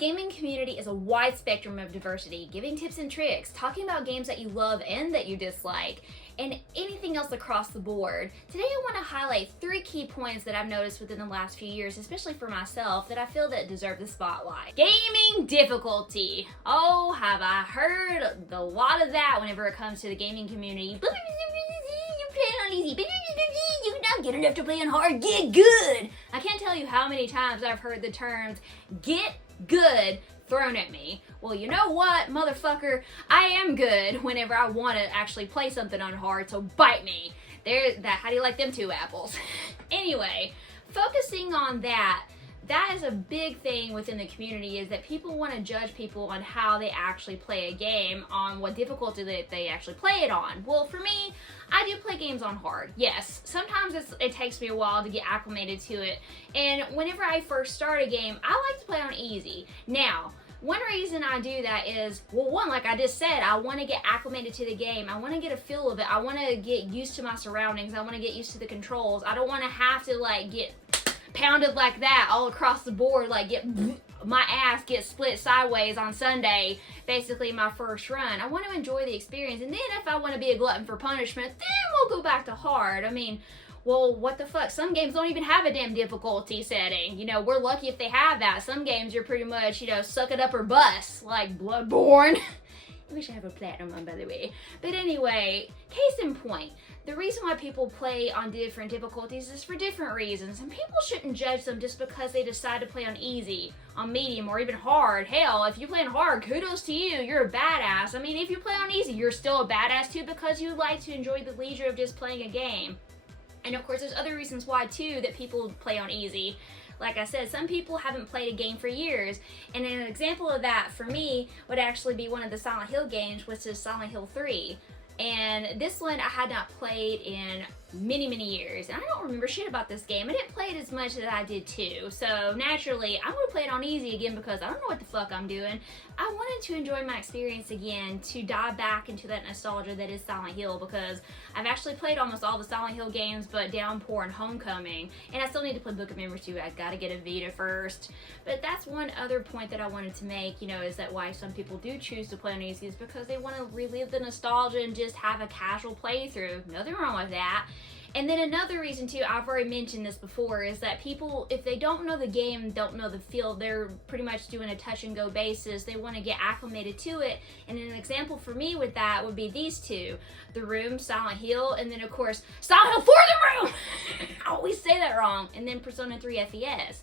Gaming community is a wide spectrum of diversity, giving tips and tricks, talking about games that you love and that you dislike, and anything else across the board. Today I want to highlight 3 key points that I've noticed within the last few years, especially for myself, that I feel that deserve the spotlight. Gaming difficulty. Oh, have I heard a lot of that whenever it comes to the gaming community. You're playing on easy, you're not good enough to play on hard, get good. I can't tell you how many times I've heard the terms get good thrown at me. Well, you know what, motherfucker? I am good whenever I want to actually play something on hard, so bite me. How do you like them 2 apples? Anyway, focusing on that is a big thing within the community, is that people want to judge people on how they actually play a game, on what difficulty they actually play it on. Well, for me, I do play games on hard. Yes, sometimes it takes me a while to get acclimated to it, and whenever I first start a game, I like to play on easy. Now, one reason I do that is, well, one, like I just said, I want to get acclimated to the game. I want to get a feel of it. I want to get used to my surroundings. I want to get used to the controls. I don't want to have to like get pounded like that all across the board, like my ass gets split sideways on Sunday, basically my first run. I want to enjoy the experience, and then if I want to be a glutton for punishment, then we'll go back to hard. I mean, well, what the fuck? Some games don't even have a damn difficulty setting. You know, we're lucky if they have that. Some games you're pretty much, you know, suck it up or bust, like Bloodborne. I wish I have a platinum one, by the way. But anyway, case in point, the reason why people play on different difficulties is for different reasons, and people shouldn't judge them just because they decide to play on easy, on medium, or even hard. Hell, if you play on hard, kudos to you, you're a badass. I mean, if you play on easy, you're still a badass too, because you like to enjoy the leisure of just playing a game. And of course, there's other reasons why too that people play on easy. Like I said, some people haven't played a game for years, and an example of that for me would actually be one of the Silent Hill games, which is Silent Hill 3. And this one I had not played in many years, and I don't remember shit about this game. I didn't play it as much as I did too, so naturally I'm gonna play it on easy again because I don't know what the fuck I'm doing. I wanted to enjoy my experience again, to dive back into that nostalgia that is Silent Hill, because I've actually played almost all the Silent Hill games but Downpour and Homecoming, and I still need to play Book of Memories too. I gotta get a Vita first. But that's one other point that I wanted to make, you know, is that why some people do choose to play on easy is because they want to relive the nostalgia and just have a casual playthrough. Nothing wrong with that. And then another reason too, I've already mentioned this before, is that people, if they don't know the game, don't know the feel, they're pretty much doing a touch and go basis. They want to get acclimated to it. And an example for me with that would be these 2. The Room, Silent Hill, and then of course, Silent Hill for the Room! I always say that wrong. And then Persona 3 FES.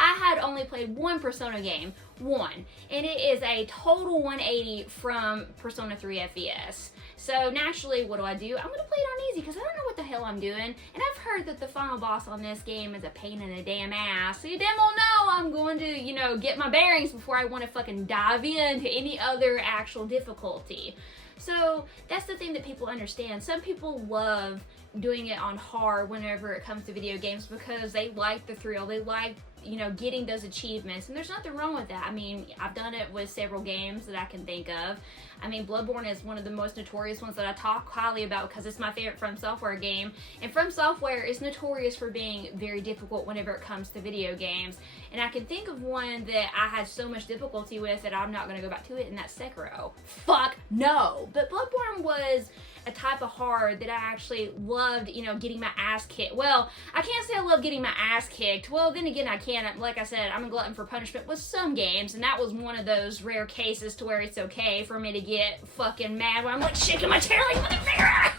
I had only played one Persona game, and it is a total 180 from Persona 3 FES. So naturally, what do? I'm gonna play it on easy because I don't know what the hell I'm doing, and I've heard that the final boss on this game is a pain in the damn ass. So you damn well know I'm going to, you know, get my bearings before I want to fucking dive into any other actual difficulty. So that's the thing that people understand. Some people love doing it on hard whenever it comes to video games because they like the thrill, they like, you know, getting those achievements, and there's nothing wrong with that. I mean, I've done it with several games that I can think of. I mean, Bloodborne is one of the most notorious ones that I talk highly about because it's my favorite From Software game, and From Software is notorious for being very difficult whenever it comes to video games. And I can think of one that I had so much difficulty with that I'm not going to go back to it, and that's Sekiro. Fuck no! But Bloodborne was a type of hard that I actually loved, you know, getting my ass kicked. Well, I can't say I love getting my ass kicked. Well, then again, I can. Like I said, I'm a glutton for punishment with some games, and that was one of those rare cases to where it's okay for me to get fucking mad when I'm like shaking my tail like motherfucker.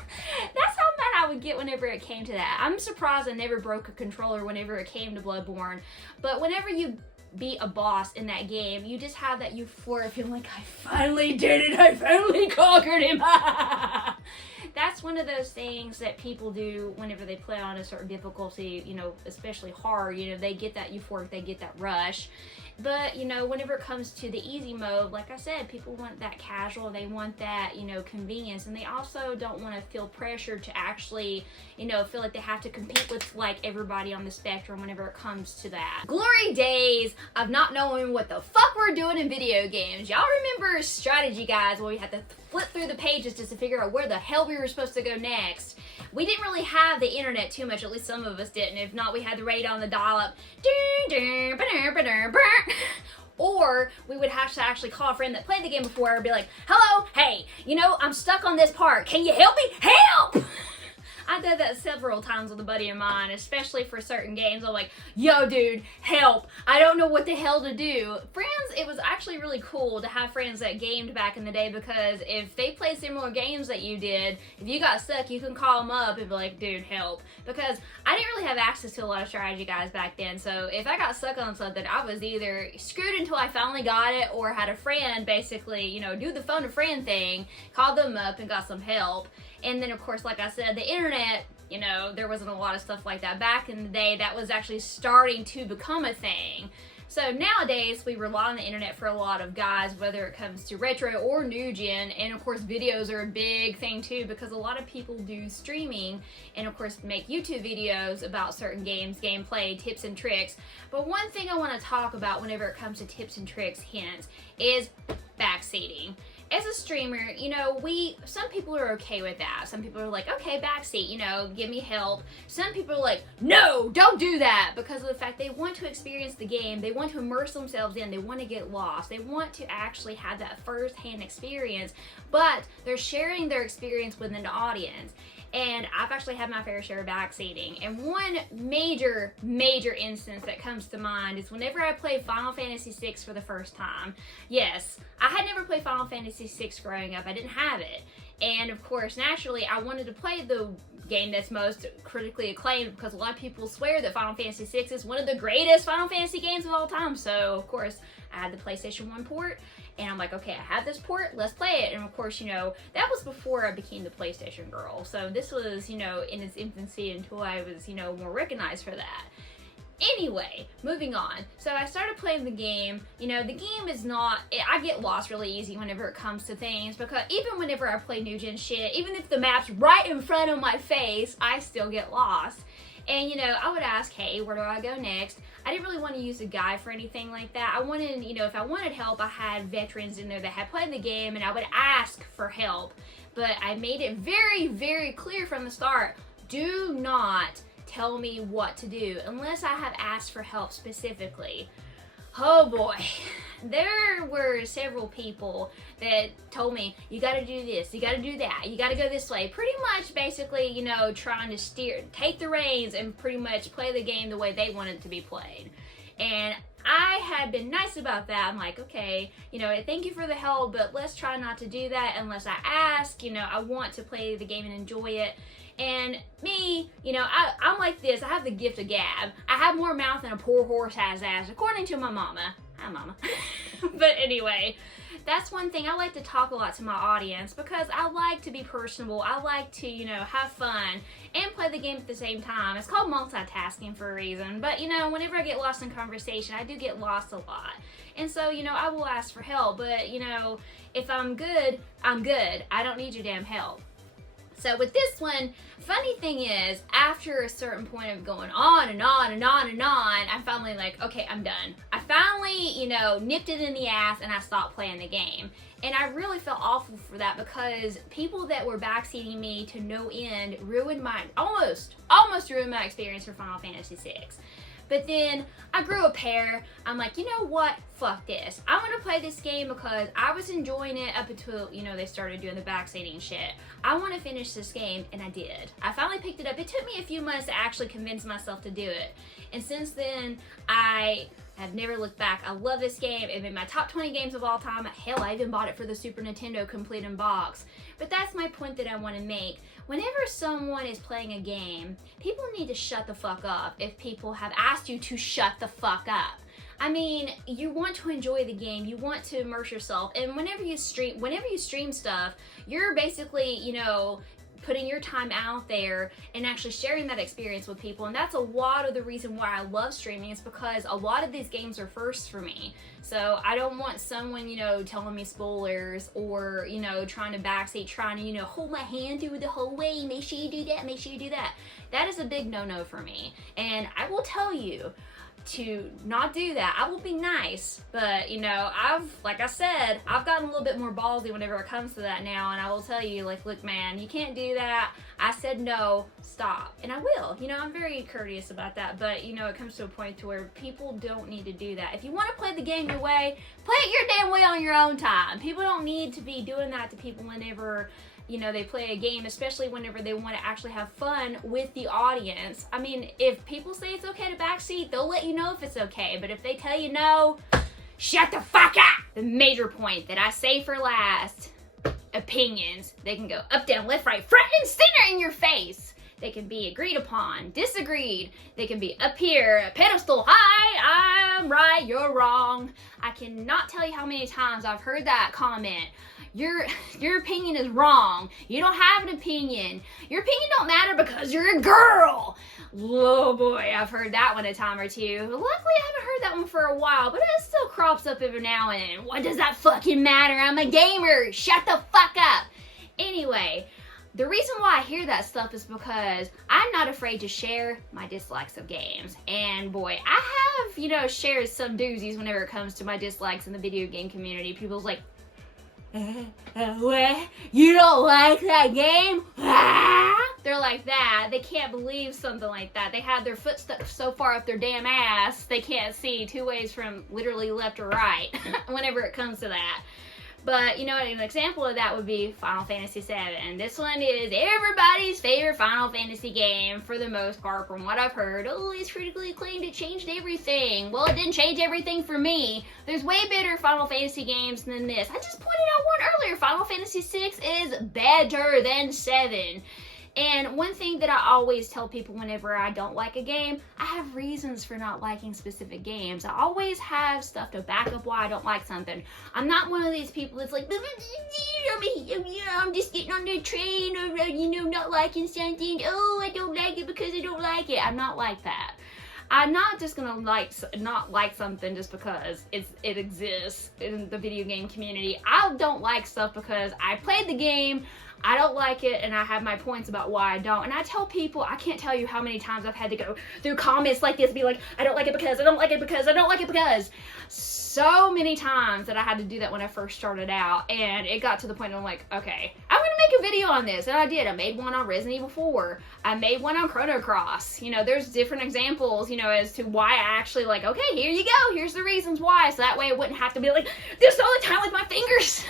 That's how mad I would get whenever it came to that. I'm surprised I never broke a controller whenever it came to Bloodborne, but whenever you beat a boss in that game, you just have that euphoria feeling like, I finally did it, I finally conquered him. That's one of those things that people do whenever they play on a certain difficulty, you know, especially hard. You know, they get that euphoric, they get that rush. But, you know, whenever it comes to the easy mode, like I said, people want that casual, they want that, you know, convenience, and they also don't want to feel pressured to actually, you know, feel like they have to compete with, like, everybody on the spectrum whenever it comes to that. Glory days of not knowing what the fuck we're doing in video games. Y'all remember Strategy Guides where we had to flip through the pages just to figure out where the hell we were supposed to go next? We didn't really have the internet too much, at least some of us didn't. If not, we had the radio on the dial-up. Or we would have to actually call a friend that played the game before and be like, hello, hey, I'm stuck on this part. Can you help me? Help! I did that several times with a buddy of mine, especially for certain games. I'm like, yo, dude, help. I don't know what the hell to do. Friends, it was actually really cool to have friends that gamed back in the day, because if they played similar games that you did, if you got stuck, you can call them up and be like, dude, help. Because I didn't really have access to a lot of strategy guides back then, so if I got stuck on something, I was either screwed until I finally got it, or had a friend basically, do the phone a friend thing, called them up and got some help. And then, of course, like I said, the internet, there wasn't a lot of stuff like that. Back in the day, that was actually starting to become a thing. So nowadays, we rely on the internet for a lot of guides, whether it comes to retro or new gen. And of course, videos are a big thing too, because a lot of people do streaming and of course make YouTube videos about certain games, gameplay, tips and tricks. But one thing I want to talk about whenever it comes to tips and tricks, hints, is backseating. As a streamer, some people are okay with that. Some people are like, okay, backseat, give me help. Some people are like, no, don't do that, because of the fact they want to experience the game. They want to immerse themselves in. They want to get lost. They want to actually have that first-hand experience, but they're sharing their experience with an audience. And I've actually had my fair share of backseating. And one major instance that comes to mind is whenever I played Final Fantasy VI for the first time. Yes, I had never played Final Fantasy VI growing up. I didn't have it. And of course, naturally, I wanted to play the game that's most critically acclaimed, because a lot of people swear that Final Fantasy VI is one of the greatest Final Fantasy games of all time. So, of course, I had the PlayStation 1 port. And I'm like, okay, I have this port, let's play it. And of course, that was before I became the PlayStation girl. So this was, in its infancy until I was, more recognized for that. Anyway, moving on. So I started playing the game. The game is not, I get lost really easy whenever it comes to things, because even whenever I play new gen shit, even if the map's right in front of my face, I still get lost. And, I would ask, hey, where do I go next? I didn't really want to use a guide for anything like that. I wanted, if I wanted help, I had veterans in there that had played the game, and I would ask for help. But I made it very, very clear from the start, do not tell me what to do unless I have asked for help specifically. Oh boy, there were several people that told me, you gotta do this, you gotta do that, you gotta go this way. Pretty much basically, trying to take the reins and pretty much play the game the way they wanted it to be played. And I had been nice about that. I'm like, okay, thank you for the help, but let's try not to do that unless I ask. I want to play the game and enjoy it. And me, I'm like this. I have the gift of gab. I have more mouth than a poor horse has ass, according to my mama. Hi, mama. But anyway, that's one thing. I like to talk a lot to my audience because I like to be personable. I like to, have fun and play the game at the same time. It's called multitasking for a reason. But, whenever I get lost in conversation, I do get lost a lot. And so, I will ask for help. But, if I'm good, I'm good. I don't need your damn help. So with this one, funny thing is, after a certain point of going on and on and on and on, I'm finally like, okay, I'm done. I finally, nipped it in the ass and I stopped playing the game. And I really felt awful for that because people that were backseating me to no end ruined almost ruined my experience for Final Fantasy VI. But then I grew a pair. I'm like, you know what? Fuck this. I'm gonna play this game because I was enjoying it up until, they started doing the backseating shit. I want to finish this game, and I did. I finally picked it up. It took me a few months to actually convince myself to do it. And since then, I have never looked back. I love this game. It's in my top 20 games of all time. Hell, I even bought it for the Super Nintendo complete in box. But that's my point that I want to make. Whenever someone is playing a game, people need to shut the fuck up if people have asked you to shut the fuck up. I mean, you want to enjoy the game, you want to immerse yourself, and whenever you stream stuff, you're basically, putting your time out there and actually sharing that experience with people. And that's a lot of the reason why I love streaming, is because a lot of these games are firsts for me. So I don't want someone, telling me spoilers or, trying to backseat, trying to, hold my hand through the whole way, make sure you do that, make sure you do that. That is a big no-no for me. And I will tell you, to not do that. I will be nice, but you know, like I said, I've gotten a little bit more ballsy whenever it comes to that now, and I will tell you, like, look man, you can't do that. I said no, stop. And I will. You know, I'm very courteous about that, but you know, it comes to a point to where people don't need to do that. If you want to play the game your way, play it your damn way on your own time. People don't need to be doing that to people whenever, you know, they play a game, especially whenever they want to actually have fun with the audience. I mean, if people say it's okay to backseat, they'll let you know if it's okay. But if they tell you no, shut the fuck up! The major point that I say for last, opinions. They can go up, down, left, right, front, and center in your face. They can be agreed upon, disagreed. They can be up here, a pedestal high, I'm right, you're wrong. I cannot tell you how many times I've heard that comment. Your opinion is wrong. You don't have an opinion. Your opinion don't matter because you're a girl. Oh boy, I've heard that one a time or two. Luckily, I haven't heard that one for a while, but it still crops up every now and then. What does that fucking matter? I'm a gamer. Shut the fuck up. Anyway, the reason why I hear that stuff is because I'm not afraid to share my dislikes of games. And boy, I have, you know, shared some doozies whenever it comes to my dislikes in the video game community. People's like, what? You don't like that game? They're like that. They can't believe something like that. They have their foot stuck so far up their damn ass, they can't see two ways from literally left or right whenever it comes to that. But, you know, an example of that would be Final Fantasy VII. And this one is everybody's favorite Final Fantasy game for the most part, from what I've heard. Oh, it's critically acclaimed, it changed everything. Well, it didn't change everything for me. There's way better Final Fantasy games than this. I just pointed out one earlier. Final Fantasy VI is better than 7. And one thing that I always tell people whenever I don't like a game, I have reasons for not liking specific games. I always have stuff to back up why I don't like something. I'm not one of these people that's like, I'm just getting on the train, or, you know, not liking something. Oh, I don't like it because I don't like it. I'm not like that. I'm not just gonna not like something just because it exists in the video game community. I don't like stuff because I played the game, I don't like it, and I have my points about why I don't. And I tell people, I can't tell you how many times I've had to go through comments like this, be like, I don't like it because, I don't like it because, I don't like it because. So many times that I had to do that when I first started out, and it got to the point where I'm like, okay, I'm gonna make a video on this, and I did. I made one on Resident Evil 4. I made one on Chrono Cross. You know, there's different examples, you know, as to why I actually like, okay, here you go, here's the reasons why, so that way I wouldn't have to be like, this all the time with my fingers.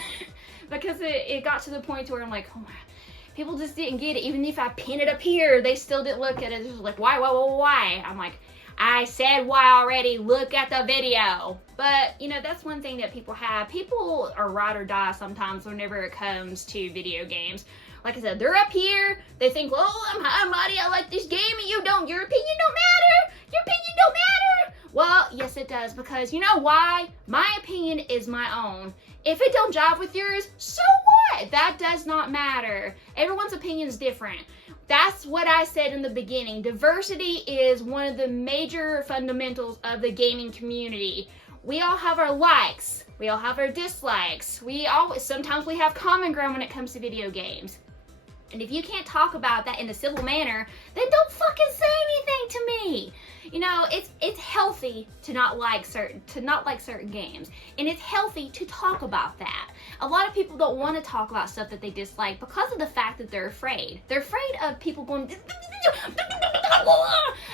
Because it got to the point to where I'm like, oh my, people just didn't get it. Even if I pin it up here, they still didn't look at it. It's just like, why? I'm like, I said why already, look at the video. But, you know, that's one thing that people have. People are ride or die sometimes whenever it comes to video games. Like I said, they're up here, they think, well, I'm high and mighty, I like this game, and you don't. Your opinion don't matter. Your opinion don't matter. Well, yes it does, because you know why? My opinion is my own. If it don't jive with yours, so what? That does not matter. Everyone's opinion is different. That's what I said in the beginning. Diversity is one of the major fundamentals of the gaming community. We all have our likes. We all have our dislikes. Sometimes we have common ground when it comes to video games. And if you can't talk about that in a civil manner, then don't fucking say anything to me. You know, it's healthy to not like certain games, and it's healthy to talk about that. A lot of people don't want to talk about stuff that they dislike because of the fact that they're afraid. They're afraid of people going.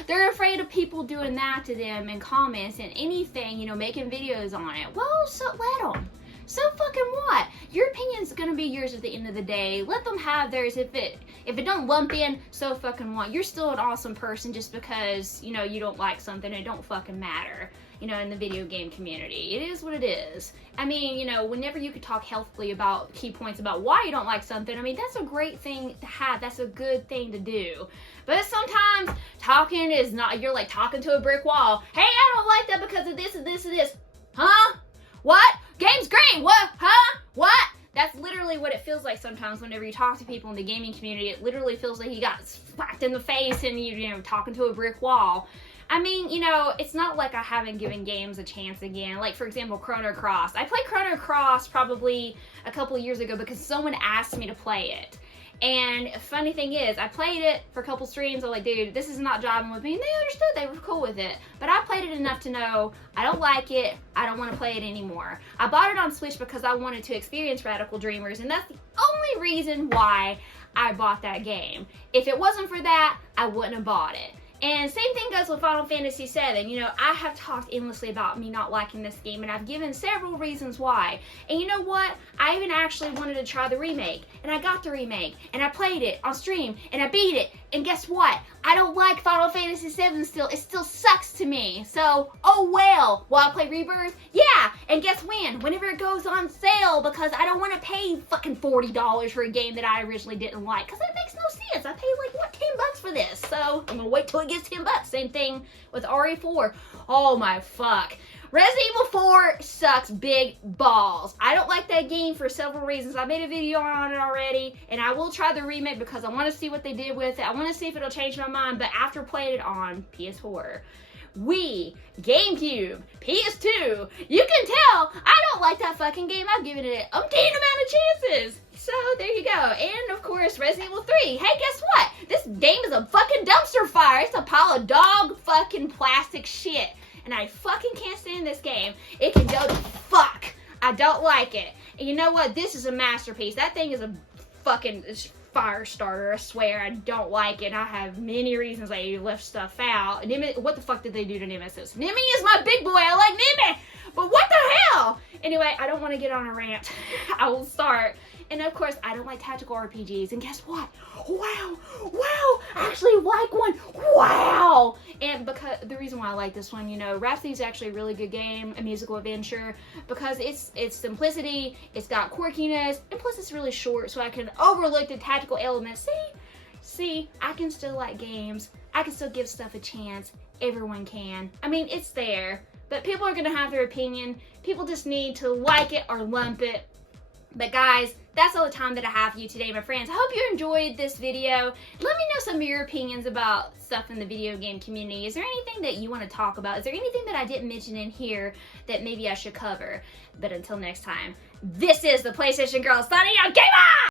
They're afraid of people doing that to them in comments and anything, you know, making videos on it. Well, so let them. So fucking what? Your opinion's gonna be yours at the end of the day. Let them have theirs. If it don't lump in, so fucking what? You're still an awesome person just because, you know, you don't like something. It don't fucking matter, you know, in the video game community. It is what it is. I mean, you know, whenever you could talk healthily about key points about why you don't like something, I mean, that's a great thing to have. That's a good thing to do. But sometimes talking is not, you're like talking to a brick wall. Hey, I don't like that because of this and this and this. Huh? What? Game's great. What? Huh? What? That's literally what it feels like sometimes whenever you talk to people in the gaming community. It literally feels like you got smacked in the face and you know, talking to a brick wall. I mean, you know, it's not like I haven't given games a chance again. Like, for example, Chrono Cross. I played Chrono Cross probably a couple of years ago because someone asked me to play it. And funny thing is, I played it for a couple streams. I was like, dude, this is not jiving with me. And they understood. They were cool with it. But I played it enough to know I don't like it. I don't want to play it anymore. I bought it on Switch because I wanted to experience Radical Dreamers. And that's the only reason why I bought that game. If it wasn't for that, I wouldn't have bought it. And same thing goes with Final Fantasy VII. You know, I have talked endlessly about me not liking this game, and I've given several reasons why. And you know what? I even actually wanted to try the remake, and I got the remake, and I played it on stream, and I beat it. And guess what? I don't like Final Fantasy VII still. It still sucks to me. So, oh well. Will I play Rebirth? Yeah. And guess when? Whenever it goes on sale, because I don't want to pay fucking $40 for a game that I originally didn't like. Because it makes no sense. I paid like, what, 10 bucks for this. So, I'm going to wait till it gets 10 bucks. Same thing with RE4. Oh my fuck. Resident Evil 4 sucks big balls. I don't like that game for several reasons. I made a video on it already, and I will try the remake because I want to see what they did with it. I want to see if it'll change my mind, but after playing it on PS4, Wii, GameCube, PS2, you can tell I don't like that fucking game. I've given it an umpteen amount of chances. So there you go. And of course, Resident Evil 3. Hey, guess what? This game is a fucking dumpster fire. It's a pile of dog fucking plastic shit. And I fucking can't stand this game. It can go to fuck. I don't like it. And you know what? This is a masterpiece. That thing is a fucking fire starter. I swear, I don't like it. I have many reasons I left stuff out. What the fuck did they do to Nemesis? Nemi is my big boy. I like Nemi. But what the hell? Anyway, I don't want to get on a rant. I will start. And of course, I don't like tactical RPGs. And guess what? Wow, I actually like one. Wow. And because the reason why I like this one, you know, Rhapsody is actually a really good game, a musical adventure, because it's simplicity, it's got quirkiness, and plus it's really short, so I can overlook the tactical elements. See, I can still like games. I can still give stuff a chance. Everyone can. I mean, it's there, but people are gonna have their opinion. People just need to like it or lump it. But guys, that's all the time that I have for you today, my friends. I hope you enjoyed this video. Let me know some of your opinions about stuff in the video game community. Is there anything that you want to talk about? Is there anything that I didn't mention in here that maybe I should cover? But until next time, this is the PlayStation Girl signing out. Game on!